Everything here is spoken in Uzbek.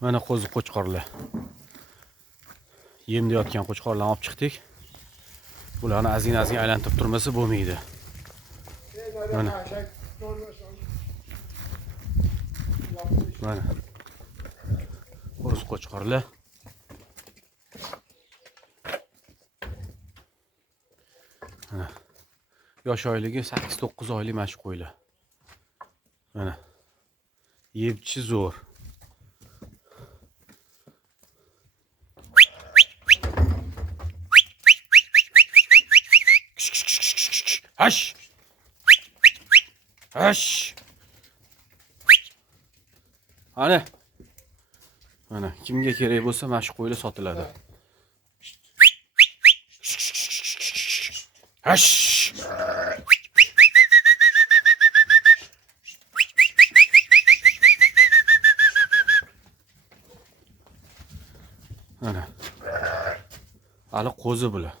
Mana qo'zi qo'chqorlar. Yemda yotgan qo'chqorlarni olib chiqdik. Bularni azin-azin aylantirib turmasa bo'lmaydi. Mana. Mana. Qo'zi qo'chqorlar. Mana. Yosh oyligi 8-9 oylik mashq qo'ylar. Mana. Yebchi zo'r. Hash! Hash! Mana kimga kerak bo'lsa mashq qo'ylar sotiladi. Hash! Mana. Hali qo'zi bular.